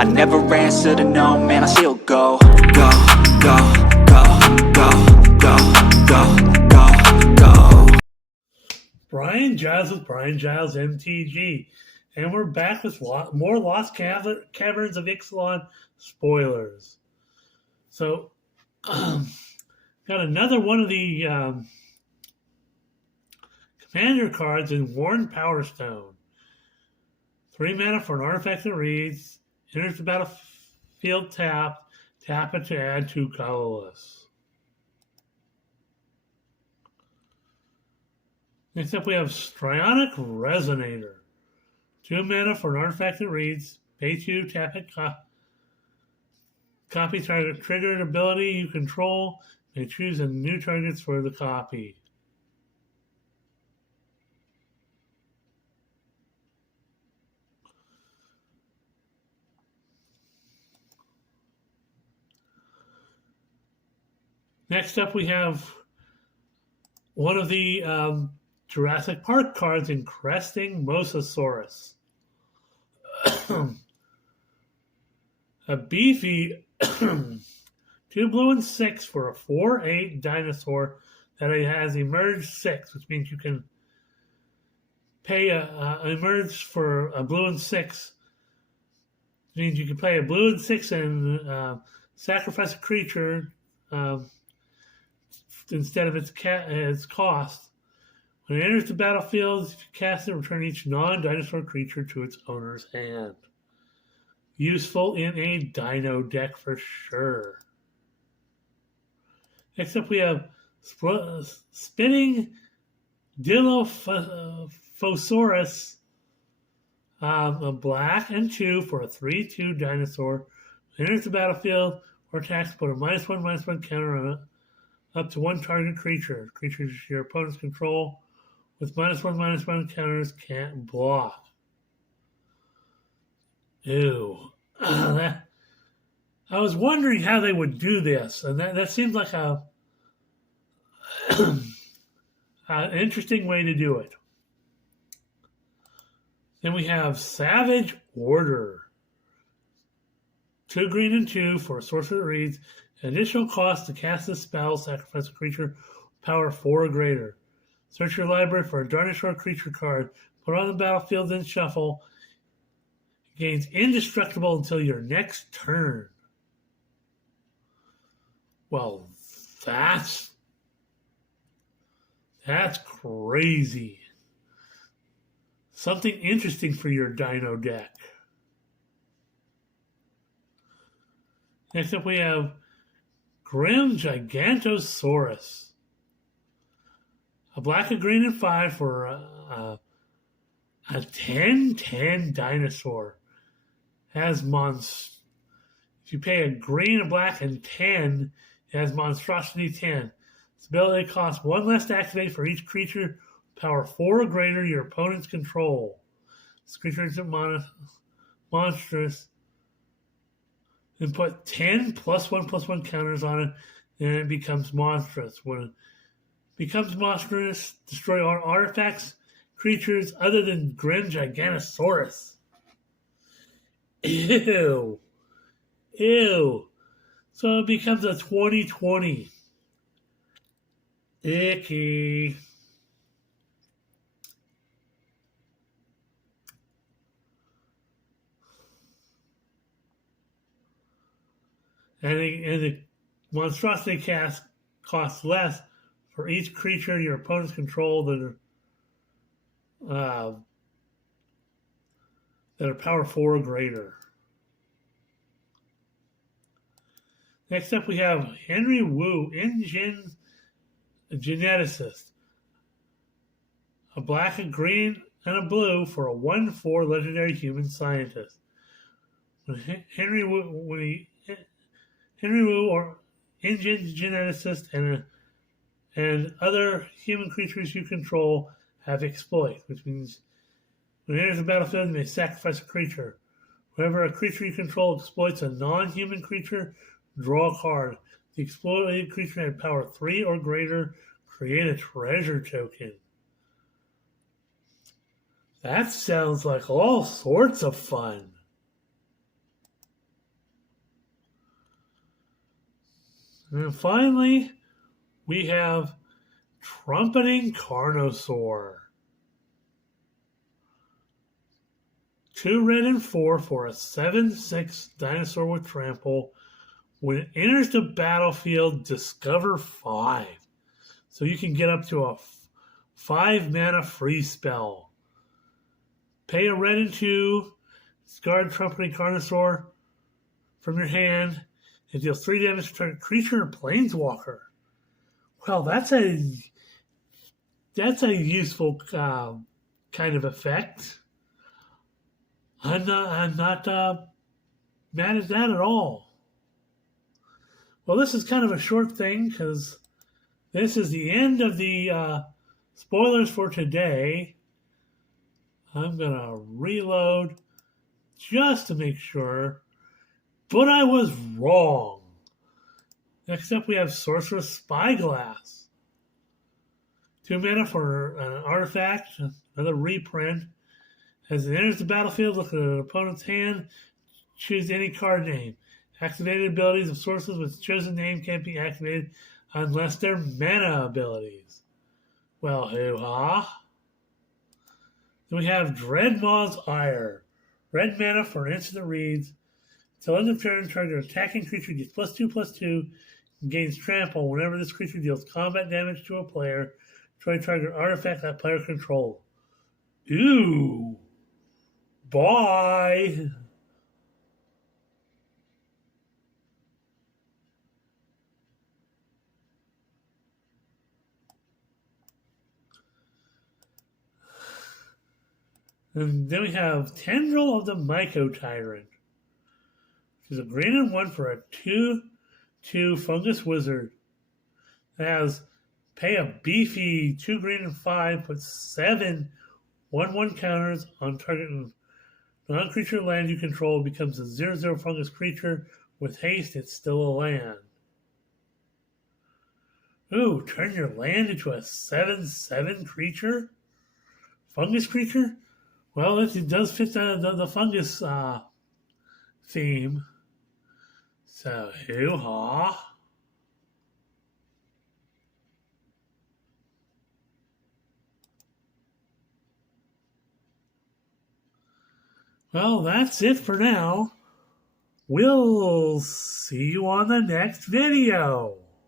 I never answer to no, man, I still go. Go, go, go, go, go, go, go, go. Brian Giles with Brian Giles MTG. And we're back with more Lost Caverns of Ixalan spoilers. So, got another one of the commander cards in Worn Power Stone. 3 mana for an artifact that reads, enters the battlefield tapped, tap it to add 2 colorless. Next up we have Strionic Resonator. 2 mana for an artifact that reads, pay 2, tap it, copy target triggered ability you control, and choose a new targets for the copy. Next up we have one of the Jurassic Park cards in Cresting Mosasaurus. A beefy 2 blue and 6 for a 4/8 dinosaur that has emerged 6, which means you can pay emerge for a blue and 6. It means you can play a blue and 6 and sacrifice a creature instead of its cost. When it enters the battlefield, if you cast it, return each non-dinosaur creature to its owner's hand. Useful in a dino deck for sure. Next up we have Spinning Dilophosaurus, a black and 2 for a 3/2 dinosaur. When it enters the battlefield or attacks, put a -1/-1 counter on it, up to 1 target creature. Creatures your opponents control with -1/-1 counters can't block. Ew. I was wondering how they would do this, and that seems like an interesting way to do it. Then we have Savage Order. 2 green and 2 for a sorcerer that reads, additional cost to cast this spell, sacrifice a creature, power 4 or greater. Search your library for a dinosaur creature card, put it on the battlefield, then shuffle. It gains indestructible until your next turn. Well, that's crazy. Something interesting for your dino deck. Next up we have Grim Gigantosaurus. A black, a green, and 5 for a 10/10 dinosaur. Has if you pay a green, a black, and 10, it has Monstrosity 10. Its ability costs 1 less to activate for each creature, power 4 or greater your opponent's control. This creature is monstrous. Then put 10 +1/+1 counters on it, and it becomes monstrous. When it becomes monstrous, destroy all artifacts, creatures other than Grim Gigantosaurus. Ew. Ew. So it becomes a 20/20. Icky. And the monstrosity cast costs less for each creature your opponents control that are power 4 or greater. Next up we have Henry Wu, Engine Geneticist. A black, a green, and a blue for a 1/4 legendary human scientist. When Henry Wu or Engine Geneticist and other human creatures you control have exploit, which means when it enters the battlefield, you may sacrifice a creature. Whenever a creature you control exploits a non-human creature, draw a card. The exploited creature had power 3 or greater. Create a treasure token. That sounds like all sorts of fun. And then finally, we have Trumpeting Carnosaur. 2 red and 4 for a 7/6 dinosaur with trample. When it enters the battlefield, discover 5. So you can get up to a 5 mana free spell. Pay a red and 2, discard Trumpeting Carnosaur from your hand, and deals 3 damage to target creature or planeswalker. Well, that's a useful kind of effect. I'm not mad at that at all. Well, this is kind of a short thing because this is the end of the spoilers for today. I'm going to reload just to make sure. But I was wrong. Next up, we have Sorcerous Spyglass. 2 mana for an artifact, another reprint. As it enters the battlefield, look at an opponent's hand, choose any card name. Activated abilities of sources with chosen name can't be activated unless they're mana abilities. Well, hoo-ha. Then we have Dreadmaw's Ire. Red mana for an instant that reads, until end of turn, target attacking creature gets +2/+2 and gains trample whenever this creature deals combat damage to a player. Try to target artifact that player controls. Ooh. Bye. And then we have Tendril of the Myco Tyrant, which is a green and 1 for a 2/2 fungus wizard. It has pay a beefy 2 green and 5, put 7 1/1 counters on target non-creature land you control, becomes a 0/0 fungus creature. With haste, it's still a land. Ooh, turn your land into a 7/7 creature? Fungus creature? Well, it does fit the fungus theme. So, hoo-ha. Well, that's it for now. We'll see you on the next video.